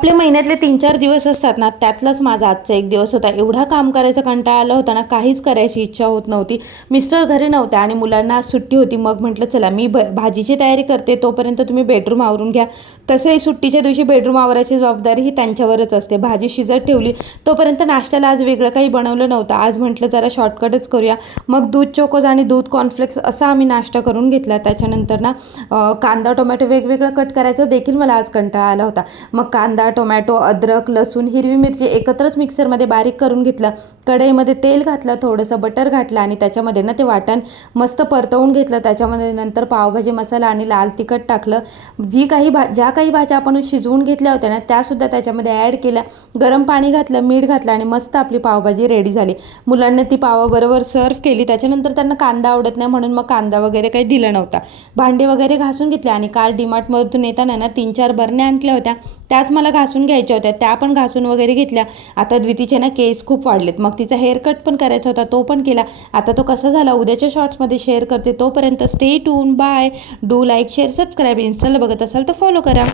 आपले महिन्यातले 3-4 दिवस असतात ना, त्यातलाच माझा आजचा एक दिवस होता. एवढा काम करायचा कंटाळा आला होता ना, काहीच करायची इच्छा होत नव्हती. मिस्टर घरी नव्हते आणि मुलांना आज सुट्टी होती. मग म्हटलं चला मी भाजीची तयारी करते, तोपर्यंत तुम्ही बेडरूम आवरून घ्या. तसंही सुट्टीच्या दिवशी बेडरूम आवरायची जबाबदारी ही त्यांच्यावरच असते. भाजी शिजत ठेवली, तोपर्यंत नाश्त्याला आज वेगळं काही बनवलं नव्हतं. आज म्हटलं जरा शॉर्टकटच करूया. मग दूध चोकोज आणि दूध कॉर्नफ्लेक्स असा आम्ही नाश्ता करून घेतला. त्याच्यानंतर ना कांदा टोमॅटो वेगवेगळं कट करायचं देखील मला आज कंटाळा आला होता. मग कांदा, टोमॅटो, अद्रक, लसूण, हिरवी मिरची एकत्रच मिक्सरमध्ये बारीक करून घेतलं. कढईमध्ये तेल घातलं, थोडंसं बटर घातलं आणि त्याच्यामध्ये ना ते वाटण मस्त परतवून घेतलं. त्याच्यामध्ये नंतर पावभाजी मसाला आणि लाल तिखट टाकलं. ज्या काही भाज्या आपण शिजवून घेतल्या होत्या ना, त्यासुद्धा त्याच्यामध्ये ॲड केल्या. गरम पाणी घातलं, मीठ घातलं आणि मस्त आपली पावभाजी रेडी झाली. मुलांना ती पावाबरोबर सर्व केली. त्याच्यानंतर त्यांना कांदा आवडत नाही म्हणून मग कांदा वगैरे काही दिला नव्हता. भांडे वगैरे घासून घेतले आणि काल डीमार्टमधून येताना ना 3-4 बरण्या आणल्या होत्या. त्याच मला घासून घ्यायच्या होत्या, त्या पण घासून वगैरे घेतल्या. आता द्वितीचे ना केस खूप वाढलेत, मग तिचा हेअरकट पण करायचा होता, तो पण केला. आता तो कसा झाला उद्याच्या शॉर्ट्समध्ये शेअर करते. तोपर्यंत stay tuned, bye. Do like, share, subscribe. इन्स्टाला बघत असाल तर फॉलो करा.